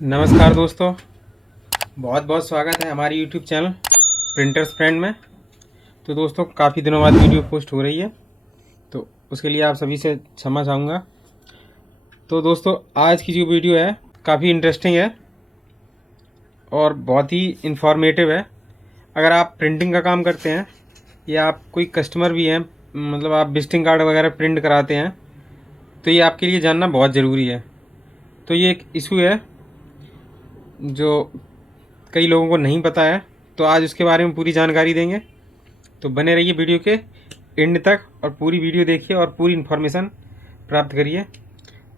नमस्कार दोस्तों, बहुत बहुत स्वागत है हमारी यूट्यूब चैनल प्रिंटर्स फ्रेंड में। तो दोस्तों, काफ़ी दिनों बाद वीडियो पोस्ट हो रही है, तो उसके लिए आप सभी से क्षमा चाहूँगा। तो दोस्तों, आज की जो वीडियो है काफ़ी इंटरेस्टिंग है और बहुत ही इन्फॉर्मेटिव है। अगर आप प्रिंटिंग का काम करते हैं या आप कोई कस्टमर भी हैं, मतलब आप विजिटिंग कार्ड वगैरह प्रिंट कराते हैं, तो ये आपके लिए जानना बहुत ज़रूरी है। तो ये एक इशू है जो कई लोगों को नहीं पता है, तो आज उसके बारे में पूरी जानकारी देंगे। तो बने रहिए वीडियो के एंड तक और पूरी वीडियो देखिए और पूरी इन्फॉर्मेशन प्राप्त करिए।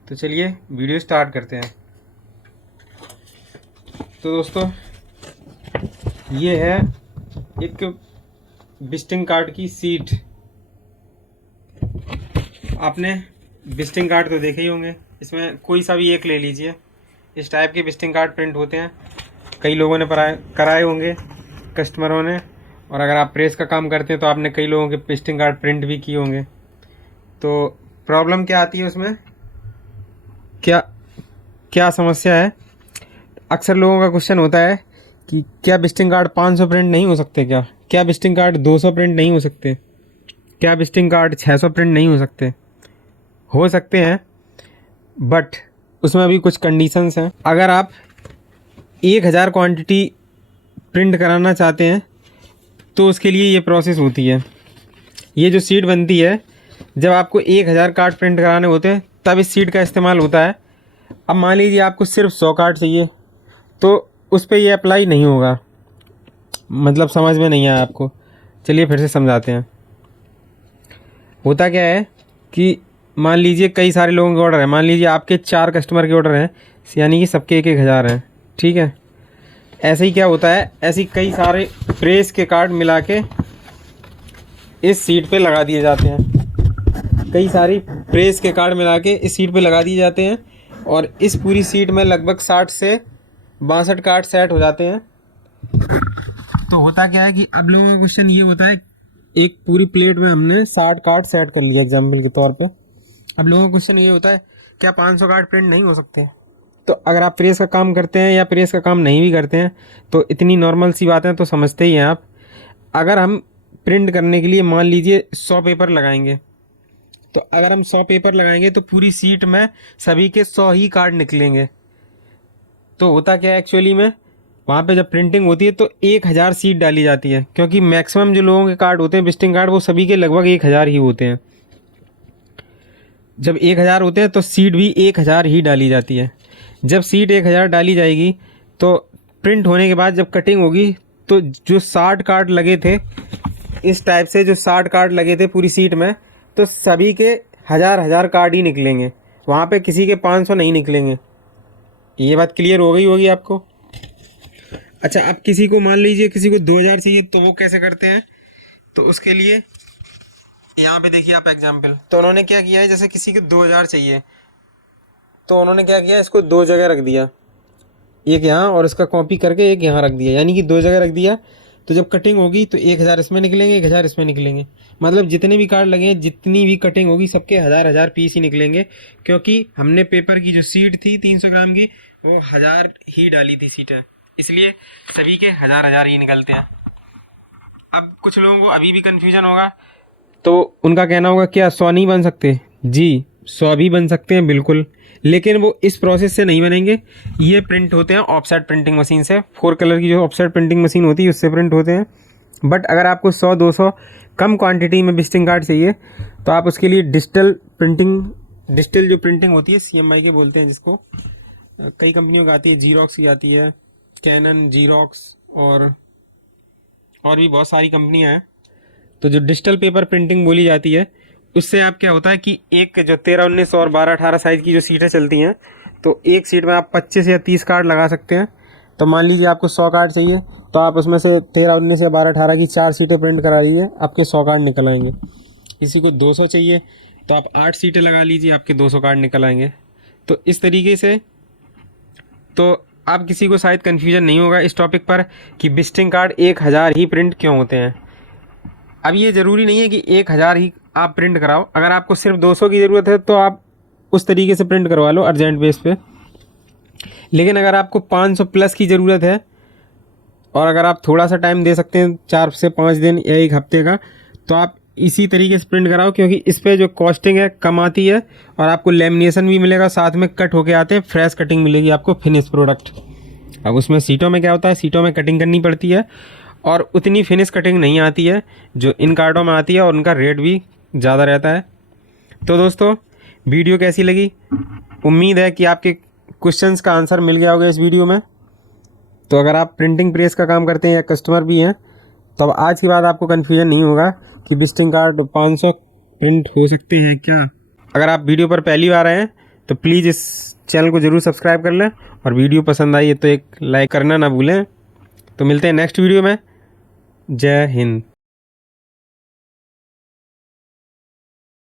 तो चलिए वीडियो स्टार्ट करते हैं। तो दोस्तों, ये है एक विजिटिंग कार्ड की सीट। आपने विजिटिंग कार्ड तो देखे ही होंगे, इसमें कोई सा भी एक ले लीजिए। इस टाइप के विजिटिंग कार्ड प्रिंट होते हैं, कई लोगों ने कराए होंगे, कस्टमरों ने। और अगर आप प्रेस का काम करते हैं तो आपने कई लोगों के विजिटिंग कार्ड प्रिंट भी किए होंगे। तो प्रॉब्लम क्या आती है उसमें, क्या क्या समस्या है? अक्सर लोगों का क्वेश्चन होता है कि क्या विजिटिंग कार्ड 500 प्रिंट नहीं हो सकते? क्या विजिटिंग कार्ड 200 प्रिंट नहीं हो सकते? क्या विजिटिंग कार्ड 600 प्रिंट नहीं हो सकते हैं, बट उसमें अभी कुछ कंडीशंस हैं। अगर आप 1000 क्वांटिटी प्रिंट कराना चाहते हैं तो उसके लिए ये प्रोसेस होती है। ये जो सीट बनती है, जब आपको 1000 कार्ड प्रिंट कराने होते हैं तब इस सीट का इस्तेमाल होता है। अब मान लीजिए आपको सिर्फ 100 कार्ड चाहिए, तो उस पर ये अप्लाई नहीं होगा। मतलब समझ में नहीं आया आपको? चलिए फिर से समझाते हैं। होता क्या है कि मान लीजिए कई सारे लोगों के ऑर्डर हैं, मान लीजिए आपके 4 कस्टमर के ऑर्डर हैं, यानी कि सबके 1000 हैं, ठीक है। ऐसे ही क्या होता है, ऐसी कई सारे प्रेस के कार्ड मिला के इस सीट पे लगा दिए जाते हैं। कई सारी प्रेस के कार्ड मिला के इस सीट पे लगा दिए जाते हैं और इस पूरी सीट में लगभग 60 से 62 कार्ड सेट हो जाते हैं। तो होता क्या है कि अब लोगों का क्वेश्चन ये होता है, एक पूरी प्लेट में हमने 60 कार्ड सेट कर लिया एग्जाम्पल के तौर पे। अब लोगों का क्वेश्चन ये होता है, क्या 500 कार्ड प्रिंट नहीं हो सकते? तो अगर आप प्रेस का काम करते हैं या प्रेस का काम नहीं भी करते हैं तो इतनी नॉर्मल सी बातें तो समझते ही हैं आप। अगर हम प्रिंट करने के लिए मान लीजिए 100 पेपर लगाएंगे, तो अगर हम 100 पेपर लगाएंगे तो पूरी सीट में सभी के 100 ही कार्ड निकलेंगे। तो होता क्या है एक्चुअली में, वहाँ पे जब प्रिंटिंग होती है तो 1000 सीट डाली जाती है, क्योंकि मैक्सिमम जो लोगों के कार्ड होते हैं विजिटिंग कार्ड, वो सभी के लगभग 1000 ही होते हैं। जब 1000 होते हैं तो सीट भी 1000 ही डाली जाती है। जब सीट 1000 डाली जाएगी तो प्रिंट होने के बाद जब कटिंग होगी तो जो 60 कार्ड लगे थे, इस टाइप से जो 60 कार्ड लगे थे पूरी सीट में, तो सभी के 1000 कार्ड ही निकलेंगे, वहाँ पे किसी के 500 नहीं निकलेंगे। ये बात क्लियर हो गई होगी आपको? अच्छा, अब किसी को मान लीजिए किसी को 2000 चाहिए, तो वो कैसे करते हैं? तो उसके लिए यहाँ पे देखिए आप एग्जाम्पल, तो उन्होंने क्या किया है, जैसे किसी को 2000 चाहिए तो उन्होंने क्या किया, इसको 2 जगह रख दिया, एक यहाँ और इसका कॉपी करके एक यहाँ रख दिया, यानी कि 2 जगह रख दिया। तो जब कटिंग होगी तो 1000 इसमें निकलेंगे, 1000 इसमें निकलेंगे। मतलब जितने भी कार्ड लगे, जितनी भी कटिंग होगी, सबके 1000 पीस ही निकलेंगे, क्योंकि हमने पेपर की जो सीट थी 300 ग्राम की, वो 1000 ही डाली थी सीटें, इसलिए सभी के 1000 ही निकलते हैं। अब कुछ लोगों को अभी भी कन्फ्यूजन होगा, तो उनका कहना होगा क्या 100 नहीं बन सकते? जी, 100 भी बन सकते हैं बिल्कुल, लेकिन वो इस प्रोसेस से नहीं बनेंगे। ये प्रिंट होते हैं ऑफसेट प्रिंटिंग मशीन से, 4 कलर की जो ऑफसेट प्रिंटिंग मशीन होती है उससे प्रिंट होते हैं। बट अगर आपको 100-200 कम क्वांटिटी में विजिटिंग कार्ड चाहिए तो आप उसके लिए डिजिटल जो प्रिंटिंग होती है, CMYK के बोलते हैं जिसको, कई कंपनियों की आती है, जीरोक्स की आती है, कैनन, जीरोक्स और भी बहुत सारी कंपनियां हैं। तो जो डिजिटल पेपर प्रिंटिंग बोली जाती है, उससे आप क्या होता है कि एक जो 13, 19 और 12, 18 साइज़ की जो सीटें चलती हैं, तो एक सीट में आप 25 या 30 कार्ड लगा सकते हैं। तो मान लीजिए आपको 100 कार्ड चाहिए, तो आप उसमें से 13, 19 या 12, 18 की 4 सीटें प्रिंट करा लीजिए, आपके 100 कार्ड निकल आएंगे। किसी को 200 चाहिए तो आप 8 सीटें लगा लीजिए, आपके 200 कार्ड निकल आएंगे। तो इस तरीके से, तो आप किसी को शायद कन्फ्यूजन नहीं होगा इस टॉपिक पर कि विजिटिंग कार्ड 1000 ही प्रिंट क्यों होते हैं। अब ये ज़रूरी नहीं है कि 1000 ही आप प्रिंट कराओ। अगर आपको सिर्फ 200 की ज़रूरत है तो आप उस तरीके से प्रिंट करवा लो अर्जेंट बेस पे। लेकिन अगर आपको 500 प्लस की ज़रूरत है और अगर आप थोड़ा सा टाइम दे सकते हैं 4 से 5 दिन या 1 हफ्ते का, तो आप इसी तरीके से प्रिंट कराओ, क्योंकि इस पे जो कॉस्टिंग है कम आती है और आपको लेमिनेशन भी मिलेगा, साथ में कट होके आते हैं, फ्रेश कटिंग मिलेगी आपको फिनिश प्रोडक्ट। अब उसमें सीटों में क्या होता है, सीटों में कटिंग करनी पड़ती है और उतनी फिनिश कटिंग नहीं आती है जो इन कार्डों में आती है, और उनका रेट भी ज़्यादा रहता है। तो दोस्तों, वीडियो कैसी लगी? उम्मीद है कि आपके क्वेश्चंस का आंसर मिल गया होगा इस वीडियो में। तो अगर आप प्रिंटिंग प्रेस का काम करते हैं या कस्टमर भी हैं, तो अब आज के बाद आपको कन्फ्यूजन नहीं होगा कि विजिटिंग कार्ड 500 प्रिंट हो सकते हैं क्या। अगर आप वीडियो पर पहली बार आए हैं तो प्लीज़ इस चैनल को ज़रूर सब्सक्राइब कर लें, और वीडियो पसंद आई है तो एक लाइक करना ना भूलें। तो मिलते हैं नेक्स्ट वीडियो में। जय हिंद।